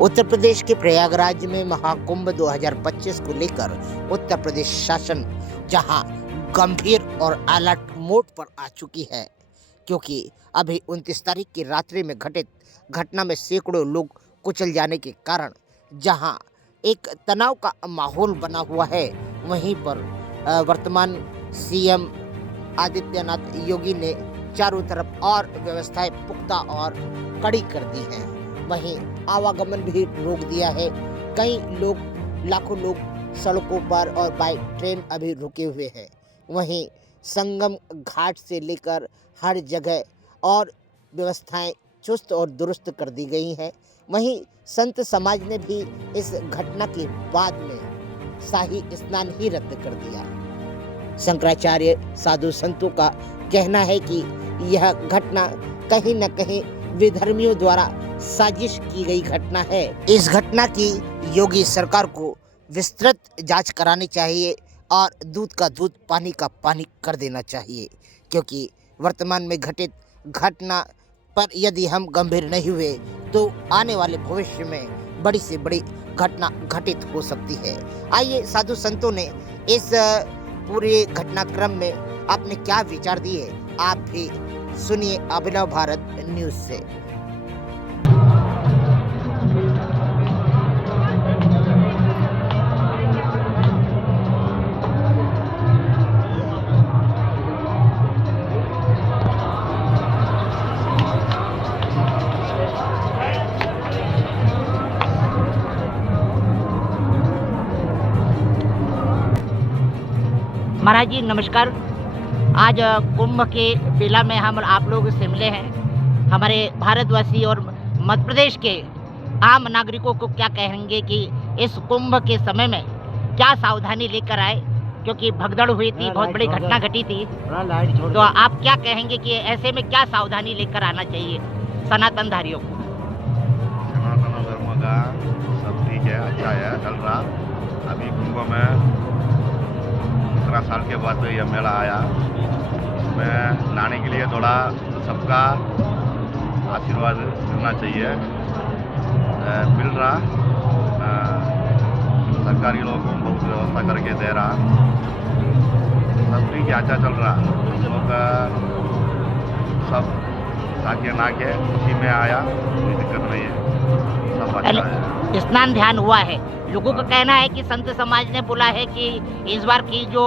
उत्तर प्रदेश के प्रयागराज में महाकुंभ 2025 को लेकर उत्तर प्रदेश शासन जहां गंभीर और अलर्ट मोड पर आ चुकी है, क्योंकि अभी 29 तारीख की रात्रि में घटित घटना में सैकड़ों लोग कुचल जाने के कारण जहां एक तनाव का माहौल बना हुआ है, वहीं पर वर्तमान सीएम आदित्यनाथ योगी ने चारों तरफ और व्यवस्थाएं पुख्ता और कड़ी कर दी हैं। वहीं आवागमन भी रोक दिया है। कई लोग, लाखों लोग सड़कों पर और बाय ट्रेन अभी रुके हुए हैं। वहीं संगम घाट से लेकर हर जगह और व्यवस्थाएं चुस्त और दुरुस्त कर दी गई हैं। वहीं संत समाज ने भी इस घटना के बाद में शाही स्नान ही रद्द कर दिया। शंकराचार्य साधु संतों का कहना है कि यह घटना कहीं न कहीं विधर्मियों द्वारा साजिश की गई घटना है। इस घटना की योगी सरकार को विस्तृत जांच करानी चाहिए और दूध का दूध, पानी का पानी कर देना चाहिए, क्योंकि वर्तमान में घटित घटना पर यदि हम गंभीर नहीं हुए तो आने वाले भविष्य में बड़ी से बड़ी घटना घटित हो सकती है। आइए साधु संतों ने इस पूरे घटनाक्रम में आपने क्या विचार दिए, आप भी सुनिए अभिनव भारत न्यूज से। महाराज जी नमस्कार। आज कुंभ के मेला में हम आप लोग से मिले हैं। हमारे भारतवासी और मध्य प्रदेश के आम नागरिकों को क्या कहेंगे कि इस कुंभ के समय में क्या सावधानी लेकर आए, क्योंकि भगदड़ हुई थी, बहुत बड़ी घटना घटी थी। तो आप क्या कहेंगे कि ऐसे में क्या सावधानी लेकर आना चाहिए सनातन धारियों को? सनातन धर्म का सब ठीक है, अच्छा है, चल रहा। अभी कुंभ में 17 साल के बाद यह मेला आया। मैं लाने के लिए थोड़ा सबका आशीर्वाद मिलना चाहिए, मिल रहा। सरकारी लोगों को बहुत व्यवस्था करके दे रहा, सब ठीक है, अच्छा चल रहा। लोग सब ताके नाके खुशी में आया, कोई दिक्कत नहीं है, सब अच्छा है। स्नान ध्यान हुआ है। लोगों का कहना है कि संत समाज ने बोला है कि इस बार की जो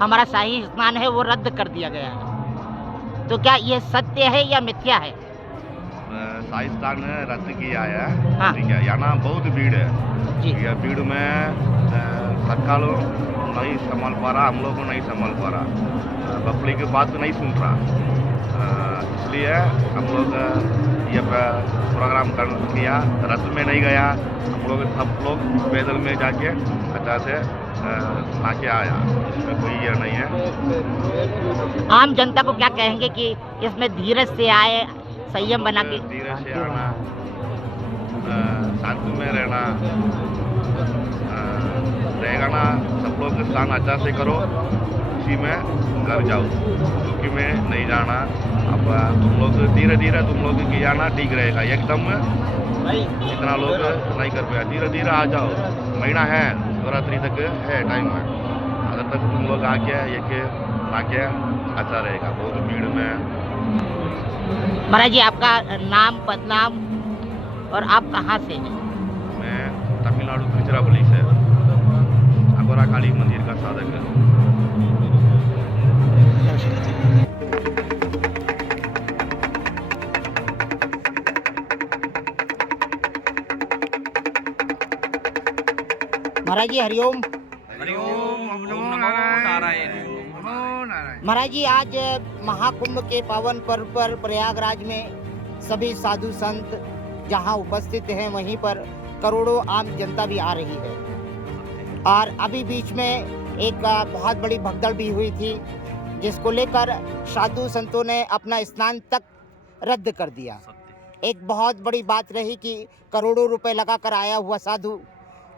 हमारा शाही स्नान है वो रद्द कर दिया गया है, तो क्या ये सत्य है या मिथ्या है? शाही स्नान रद्द किया है। हाँ। ठीक है, यहाँ बहुत भीड़ है जी। यह भीड़ में सरकार नहीं संभाल पा रहा, हम लोग को नहीं संभाल पा रहा, पब्लिक की बात नहीं सुन रहा। इसलिए हम लोग ये प्रोग्राम कर किया, रथ में नहीं गया, हम लोग सब लोग पैदल में जाके अच्छा से आके आया, इसमें कोई ये नहीं है। आम जनता को क्या कहेंगे कि इसमें धीरज से आए, संयम बना के? धीरज से आना, शांति में रहना, रहेगा ना, सब लोग स्नान अच्छा से करो, उसी में घर जाओ, क्योंकि मैं नहीं जाना। अब तुम लोग धीरे धीरे तुम लोग किया ना, ठीक रहेगा। एकदम इतना लोग नहीं कर पाया, धीरे धीरे आ जाओ, महीना है, शिवरात्रि तक है टाइम है, अगर तक तुम लोग आके आके अच्छा रहेगा। बहुत भीड़ में। महाराज जी आपका नाम, पदनाम और आप कहाँ से हैं? मैं तमिलनाडु तिरुचिरापल्ली से, अघोरा काली मंदिर का साधक है। महाराज जी हरिओम। महाराज जी आज महाकुंभ के पावन पर्व पर प्रयागराज में सभी साधु संत जहां उपस्थित हैं, वहीं पर करोड़ों आम जनता भी आ रही है, और अभी बीच में एक बहुत बड़ी भगदड़ भी हुई थी, जिसको लेकर साधु संतों ने अपना स्नान तक रद्द कर दिया। एक बहुत बड़ी बात रही कि करोड़ों रुपए लगाकर आया हुआ साधु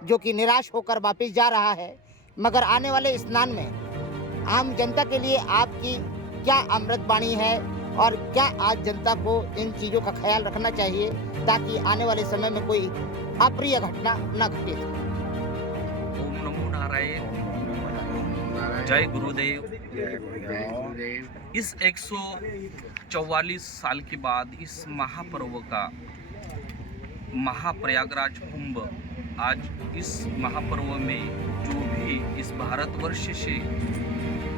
जो कि निराश होकर वापस जा रहा है, मगर आने वाले स्नान में आम जनता के लिए आपकी क्या अमृत वाणी है और क्या आज जनता को इन चीज़ों का ख्याल रखना चाहिए ताकि आने वाले समय में कोई अप्रिय घटना न घटित हो। ओम नमो नारायण। जय गुरुदेव। इस 144 साल के बाद इस महापर्व का महाप्रयागराज कुंभ, आज इस महापर्व में जो भी इस भारतवर्ष से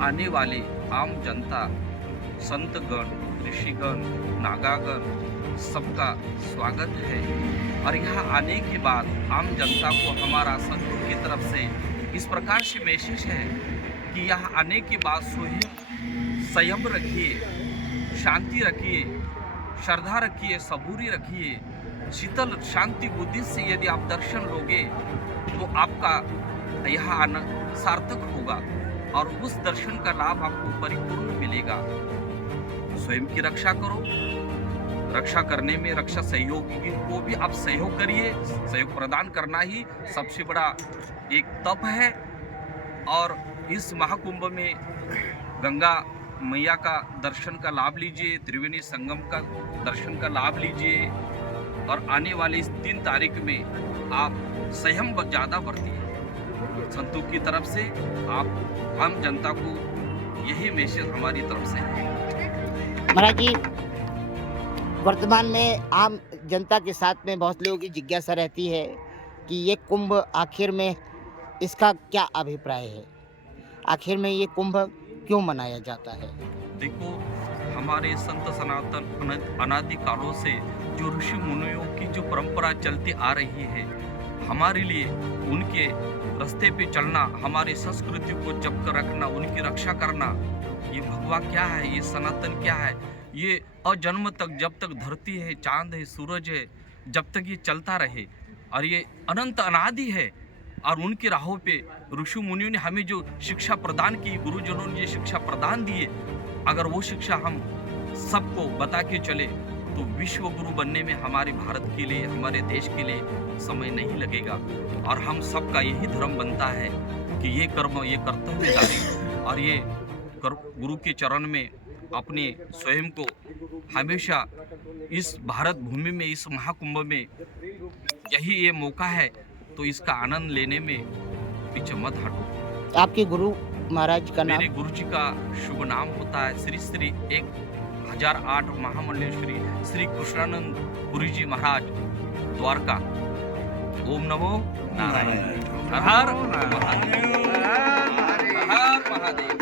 आने वाले आम जनता, संतगण, ऋषिगण, नागागण, सबका स्वागत है। और यहाँ आने के बाद आम जनता को हमारा सदगुरु की तरफ से इस प्रकार से मैसेज है कि यहाँ आने के बाद संयम रखिए, शांति रखिए, श्रद्धा रखिए, सबूरी रखिए। शीतल शांति बुद्धि से यदि आप दर्शन लोगे तो आपका यहाँ आना सार्थक होगा और उस दर्शन का लाभ आपको परिपूर्ण मिलेगा। स्वयं की रक्षा करो। रक्षा करने में रक्षा सहयोगी को भी आप सहयोग करिए। सहयोग प्रदान करना ही सबसे बड़ा एक तप है। और इस महाकुंभ में गंगा मैया का दर्शन का लाभ लीजिए, त्रिवेणी संगम का दर्शन का लाभ लीजिए। और आने वाली इस 3 तारीख में आप संयम ज़्यादा बरतिए। संतों की तरफ से आप आम जनता को यही मैसेज हमारी तरफ से है। महाराज जी, वर्तमान में आम जनता के साथ में बहुत लोगों की जिज्ञासा रहती है कि ये कुंभ आखिर में इसका क्या अभिप्राय है, आखिर में ये कुंभ क्यों मनाया जाता है? देखो, हमारे संत सनातन अनादि कालों से जो ऋषि मुनियों की जो परंपरा चलती आ रही है, हमारे लिए उनके रास्ते पे चलना, हमारी संस्कृति को जप कर रखना, उनकी रक्षा करना, ये भगवा क्या है, ये सनातन क्या है, ये अजन्म तक, जब तक धरती है, चांद है, सूरज है, जब तक ये चलता रहे। और ये अनंत अनादि है। और उनकी राहों पे ऋषि मुनियों ने हमें जो शिक्षा प्रदान की, गुरुजनों ने शिक्षा प्रदान दिए, अगर वो शिक्षा हम सबको बता के चले तो विश्व गुरु बनने में हमारे भारत के लिए, हमारे देश के लिए समय नहीं लगेगा। और हम सबका यही धर्म बनता है कि ये कर्म, ये कर्तव्यदारी और ये गुरु के चरण में अपने स्वयं को हमेशा इस भारत भूमि में, इस महाकुंभ में यही ये मौका है, तो इसका आनंद लेने में पीछे मत हटो। आपके गुरु महाराज का नाम? मेरे गुरु जी का शुभ नाम होता है श्री श्री 1008 महामंडलेश्वरी श्री कृष्णानंद गुरु जी महाराज, द्वारका। ओम नमो नारायण। हर हर महादेव। हर हर महादेव।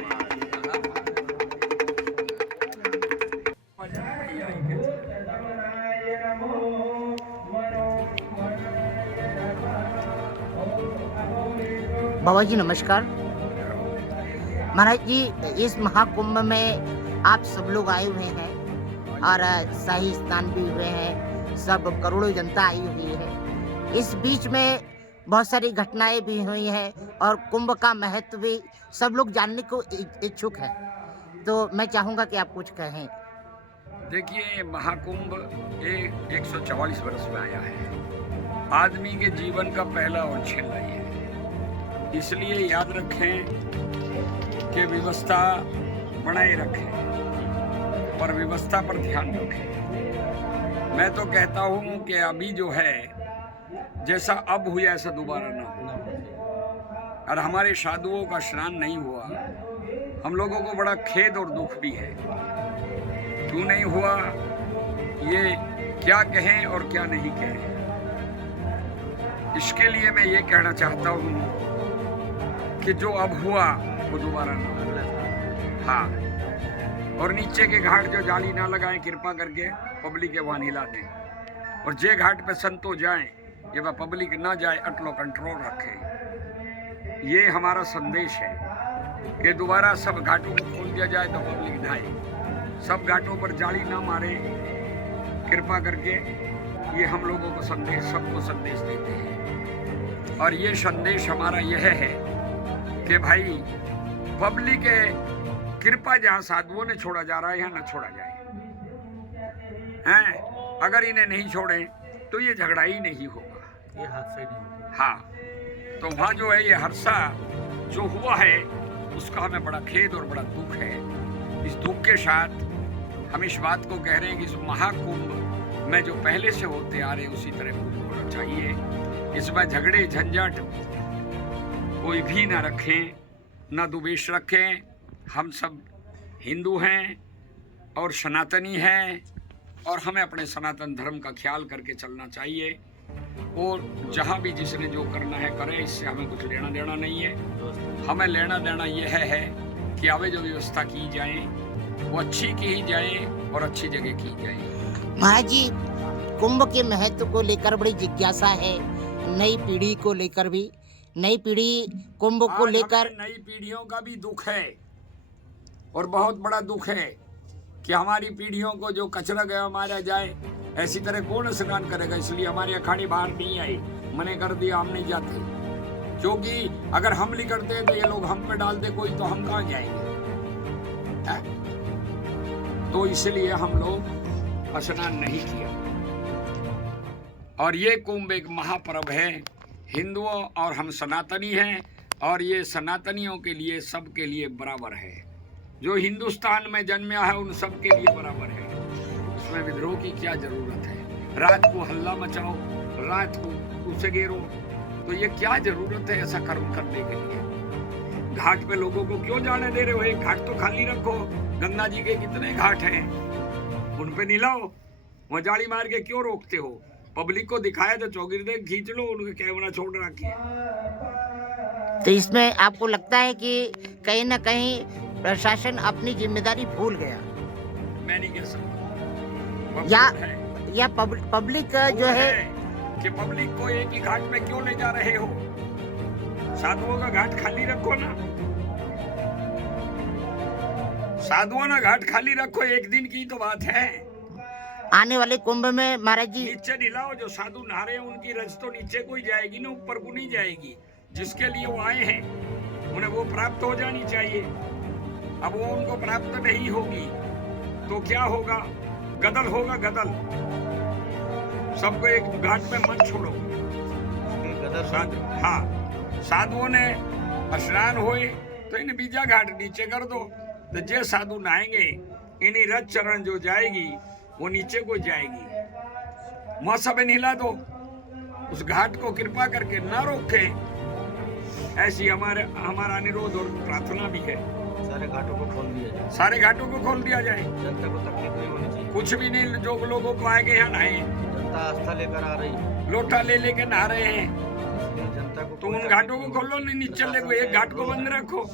बाबा जी नमस्कार। महाराज जी, इस महाकुंभ में आप सब लोग आए हुए हैं और शाही स्नान भी हुए हैं, सब करोड़ों जनता आई हुई है। इस बीच में बहुत सारी घटनाएं भी हुई हैं और कुंभ का महत्व भी सब लोग जानने को इच्छुक है, तो मैं चाहूँगा कि आप कुछ कहें। देखिए, महाकुंभ 144 वर्ष में आया है। आदमी के जीवन का पहला और छेला ये है। इसलिए याद रखें कि व्यवस्था बनाए रखें, पर व्यवस्था पर ध्यान रखें। मैं तो कहता हूँ कि अभी जो है, जैसा अब हुआ ऐसा दोबारा ना हो। और हमारे साधुओं का स्नान नहीं हुआ, हम लोगों को बड़ा खेद और दुख भी है। क्यों नहीं हुआ, ये क्या कहें और क्या नहीं कहें। इसके लिए मैं ये कहना चाहता हूँ कि जो अब हुआ वो दोबारा ना हो। हाँ, और नीचे के घाट जो जाली ना लगाएं, कृपा करके पब्लिक के वहाँ हिला दें। और जे घाट पे संतो जाएं, ये वह पब्लिक ना जाए, अटलो कंट्रोल रखें। ये हमारा संदेश है कि दोबारा सब घाटों को खोल दिया जाए तो पब्लिक जाए। सब घाटों पर जाली ना मारे, कृपा करके। ये हम लोगों को संदेश, सबको संदेश देते हैं। और ये संदेश हमारा यह है कि भाई, पब्लिक कृपा जहाँ साधुओं ने छोड़ा जा रहा है, यहाँ न छोड़ा जाए हैं। अगर इन्हें नहीं छोड़े तो ये झगड़ा ही नहीं होगा, ये हादसा ही नहीं होगा। हाँ, तो वहाँ जो है ये हादसा जो हुआ है उसका हमें बड़ा खेद और बड़ा दुख है। इस दुख के साथ हम इस बात को कह रहे हैं कि इस महाकुंभ में जो पहले से होते आ रहे उसी तरह कुंभ होना चाहिए। इसमें झगड़े झंझट कोई भी ना रखें, ना द्वेष रखें। हम सब हिंदू हैं और सनातनी हैं और हमें अपने सनातन धर्म का ख्याल करके चलना चाहिए। और जहाँ भी जिसने जो करना है करे, इससे हमें कुछ लेना देना नहीं है। हमें लेना देना यह है कि आगे जो व्यवस्था की जाए वो अच्छी की ही जाए और अच्छी जगह की जाए। महाराज जी, कुंभ के महत्व को लेकर बड़ी जिज्ञासा है, नई पीढ़ी को लेकर भी। नई पीढ़ी कुंभ को आज लेकर, हमें नई पीढ़ियों का भी दुख है और बहुत बड़ा दुख है कि हमारी पीढ़ियों को जो कचरा गया मारा जाए। ऐसी तरह कौन स्नान करेगा? इसलिए हमारे अखाड़े बाहर नहीं आए, मने कर दिया, हम नहीं जाते। क्योंकि अगर हम नहीं करते तो ये लोग हम पे डाल दे कोई, तो हम कहाँ जाएंगे? तो इसलिए हम लोग स्नान नहीं किया। और ये कुंभ एक महापर्व है, हिंदुओं और हम सनातनी हैं, और ये सनातनियों के लिए सबके लिए बराबर है। जो हिंदुस्तान में जन्मा है उन सब के लिए बराबर है। उसमें विद्रोह की क्या जरूरत है? रात को हल्ला मचाओ, रात को उसे घेरो, तो ये क्या जरूरत है ऐसा कर्म करने के लिए? घाट पे लोगों को क्यों जाने दे रहे हो? एक घाट तो खाली रखो। गंगा जी के कितने घाट हैं, उन पे नीलाओ। वहाँ जाली मार के क्यों रोकते हो? पब्लिक को दिखाया तो चौगिरदे खींच लो, उनके कैमरा छोड़ रखे। तो इसमें आपको लगता है कि कहीं ना कहीं प्रशासन अपनी जिम्मेदारी भूल गया, मैं नहीं कह सकता। या पब्लिक जो है कि पब्लिक को एक ही घाट पे क्यों ले जा रहे हो? साधुओं का घाट खाली रखो ना, साधुओं का घाट खाली रखो। एक दिन की तो बात है। आने वाले कुंभ में महाराज जी नीचे ढिलाओ, जो साधु नहा रहे हैं उनकी रज तो नीचे को ही जाएगी ना, ऊपर को नहीं जाएगी। जिसके लिए वो आए हैं उन्हें वो प्राप्त हो जानी चाहिए। अब वो उनको प्राप्त नहीं होगी तो क्या होगा? गदल होगा, गदल। सबको एक घाट पे मत छोड़ो। हाँ, साधुओं ने स्नान होए तो इन्हें बीजा घाट नीचे कर दो। तो जे साधु नहाएंगे, इन्हीं रज चरण जो जाएगी वो नीचे को जाएगी। मौसम हिला दो, उस घाट को कृपा करके ना रोके। ऐसी हमारा अनुरोध और प्रार्थना भी है। सारे घाटों को खोल दिया जाए, सारे घाटों को खोल दिया जाए। जनता को तकलीफ नहीं होनी चाहिए। कुछ भी नहीं, जो लोगों को आएंगे यहाँ नहाए, जनता आस्था लेकर आ रही है, लोटा ले लेके नहा रहे हैं, इसलिए जनता को तो उन घाटों को खोलो, नहीं नीचे ले, एक घाट को बंद रखो।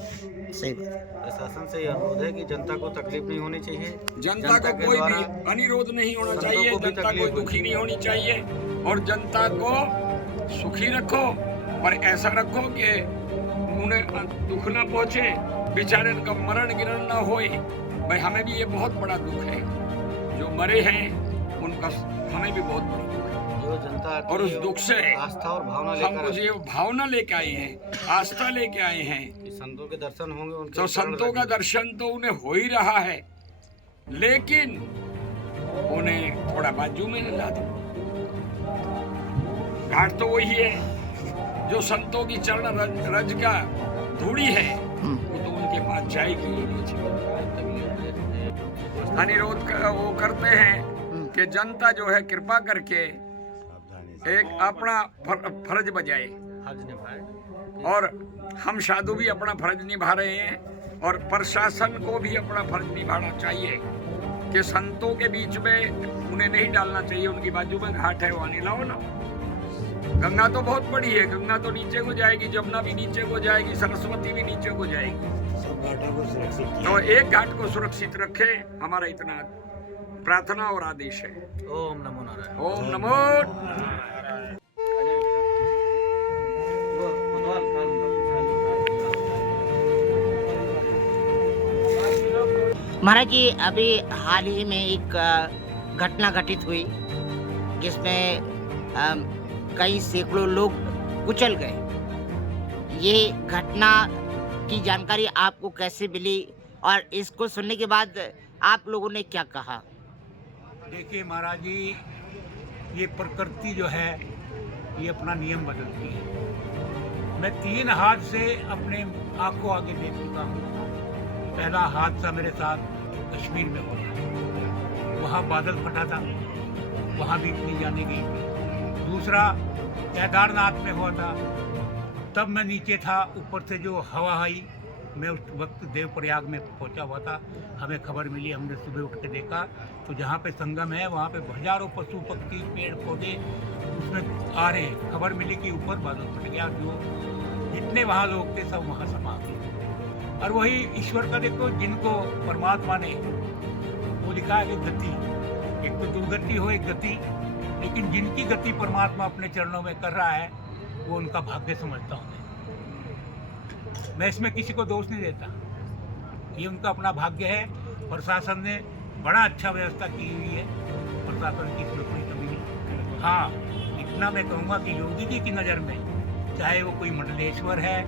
सही बात। प्रशासन से यह अनुरोध है कि जनता को तकलीफ नहीं होनी चाहिए। जनता को के कोई द्वारा भी अनुरोध नहीं होना संतों चाहिए, को भी जनता तकलीफ कोई दुखी नहीं होनी चाहिए। और जनता को सुखी रखो, पर ऐसा रखो कि उन्हें दुख ना पहुंचे, बेचारे उनका मरण गिरण ना होए। भाई हमें भी ये बहुत बड़ा दुख है, जो मरे हैं उनका हमें भी बहुत बड़ा दुख है। जो जनता और उस दुख से आस्था और भावना हम लेकर मुझे भावना लेके आए हैं, आस्था लेके आए हैं। कि संतों के दर्शन होंगे, उनके तो चरण संतों का लगेंगे। दर्शन तो उन्हें हो ही रहा है, लेकिन उन्हें थोड़ा बाजू में ला दो। घाट तो वही है जो संतों की चरण रज का धूड़ी है, वो तो उनके पास जाएगी ही नीचे। अनुरोध वो करते हैं कि जनता जो है कृपा करके एक अपना फर्ज बजाए। फर्ज निभाए। और हम साधु भी अपना फर्ज निभा रहे हैं, और प्रशासन को भी अपना फर्ज निभाना चाहिए कि संतों के बीच में उन्हें नहीं डालना चाहिए। उनकी बाजू में घाट है, वहाँ नहीं लाओ ना। गंगा तो बहुत बड़ी है, गंगा तो नीचे को जाएगी, जमुना भी नीचे को जाएगी, सरस्वती भी नीचे को जाएगी। सब घाटों को सुरक्षित तो एक घाट को सुरक्षित रखे, हमारा इतना प्रार्थना और आदेश है। ओम नमो नारायण। ओम नमो महाराज जी, अभी हाल ही में एक घटना घटित हुई जिसमें कई सैकड़ों लोग कुचल गए। ये घटना की जानकारी आपको कैसे मिली और इसको सुनने के बाद आप लोगों ने क्या कहा? देखिए महाराज जी, ये प्रकृति जो है ये अपना नियम बदलती है। मैं 3 हाथ से अपने आंखों आगे देख चुका हूँ। पहला हादसा मेरे साथ कश्मीर में हो रहा, वहाँ बादल फटा था, वहाँ भी इतनी जाने गई। दूसरा केदारनाथ में हुआ था, तब मैं नीचे था। ऊपर से जो हवा आई, मैं उस वक्त देवप्रयाग में पहुंचा हुआ था। हमें खबर मिली, हमने सुबह उठ के देखा तो जहाँ पे संगम है वहाँ पे हजारों पशु पक्षी पेड़ पौधे उसमें आ रहे हैं। खबर मिली कि ऊपर बादल फट गया, जो जितने वहाँ लोग थे सब वहाँ समा गए। और वही ईश्वर का देखो, जिनको परमात्मा ने वो लिखा है कि गति, एक तो दुर्गति हो एक गति, लेकिन जिनकी गति परमात्मा अपने चरणों में कर रहा है वो उनका भाग्य समझता हूँ मैं इसमें किसी को दोष नहीं देता, ये उनका अपना भाग्य है। प्रशासन ने बड़ा अच्छा व्यवस्था की हुई है, प्रशासन की इसमें कोई कमी नहीं। हाँ, इतना मैं कहूँगा कि योगी जी की नज़र में, चाहे वो कोई मंडलेश्वर है,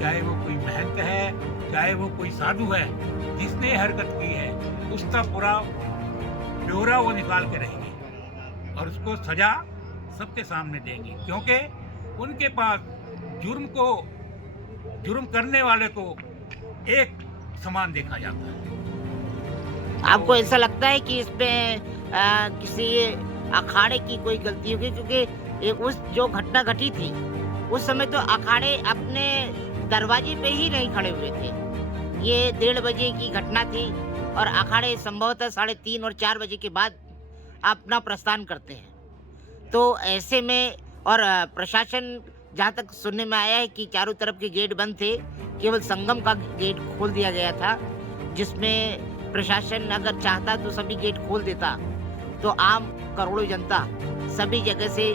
चाहे वो कोई महंत है, चाहे वो कोई साधु है, जिसने हरकत की है उसका पूरा ब्यौरा वो निकाल के रहेंगे और उसको सजा सबके सामने देंगे, क्योंकि उनके पास जुर्म करने वाले को एक समान देखा जाता है। आपको ऐसा लगता है कि इसमें किसी अखाड़े की कोई गलती होगी? क्योंकि उस जो घटना घटी थी उस समय तो अखाड़े अपने दरवाजे पे ही नहीं खड़े हुए थे। ये 1:30 बजे की घटना थी और अखाड़े संभवतः 3:30 और 4 बजे के बाद अपना प्रस्थान करते हैं। तो ऐसे में और प्रशासन, जहाँ तक सुनने में आया है कि चारों तरफ के गेट बंद थे, केवल संगम का गेट खोल दिया गया था, जिसमें प्रशासन अगर चाहता तो सभी गेट खोल देता तो आम करोड़ों जनता सभी जगह से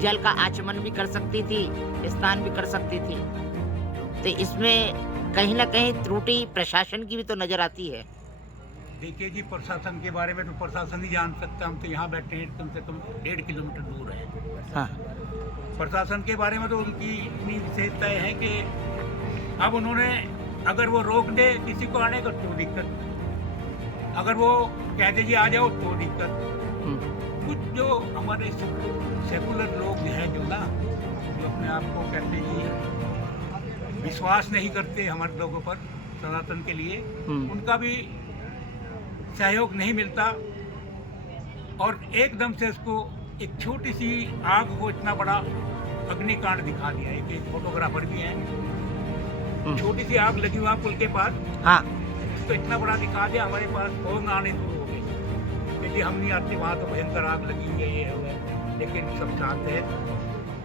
जल का आचमन भी कर सकती थी, स्नान भी कर सकती थी। तो इसमें कहीं ना कहीं त्रुटि प्रशासन की भी तो नजर आती है। देखिए जी, प्रशासन के बारे में तो प्रशासन ही जान सकता, हम तो यहाँ बैठे हैं, कम से कम 1.5 किलोमीटर दूर है। हाँ। प्रशासन के बारे में तो उनकी इतनी विशेषताएं हैं कि अब उन्होंने, अगर वो रोक दे किसी को आने का तो दिक्कत, अगर वो कह दे जी आ जाओ तो दिक्कत। कुछ जो हमारे सेकुलर लोग हैं जो अपने आप को कहते हैं विश्वास नहीं करते हमारे लोगों पर, सनातन के लिए, उनका भी सहयोग नहीं मिलता और एकदम से उसको एक छोटी सी आग को इतना बड़ा अग्निकांड दिखा दिया। एक फोटोग्राफर भी हैं, छोटी सी आग लगी हुआ पुल के पास, हाँ, इसको इतना बड़ा दिखा दिया। हमारे पास फोन आने शुरू हो गए कि जी हम नहीं आते, वहाँ तो भयंकर आग लगी हुई है, ये है। लेकिन सब शांत है,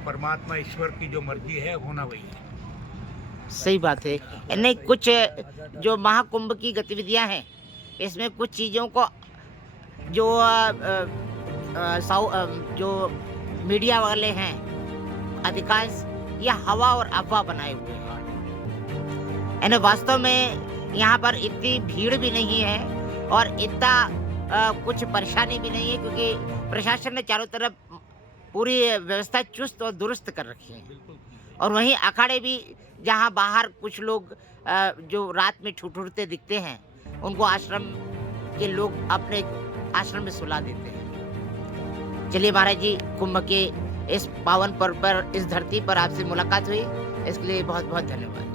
परमात्मा ईश्वर की जो मर्जी है होना वही है। सही बात है। नहीं, कुछ जो महाकुंभ की गतिविधियां हैं इसमें कुछ चीज़ों को जो मीडिया वाले हैं अधिकांश ये हवा और अफवाह बनाए हुए हैं। यानी वास्तव में यहाँ पर इतनी भीड़ भी नहीं है और इतना कुछ परेशानी भी नहीं है, क्योंकि प्रशासन ने चारों तरफ पूरी व्यवस्था चुस्त और दुरुस्त कर रखी है। और वहीं अखाड़े भी, जहाँ बाहर कुछ लोग जो रात में ठुठुरते दिखते हैं, उनको आश्रम के लोग अपने आश्रम में सुला देते हैं। चलिए महाराज जी, कुंभ के इस पावन पर्व पर, इस धरती पर आपसे मुलाकात हुई, इसके लिए बहुत बहुत धन्यवाद।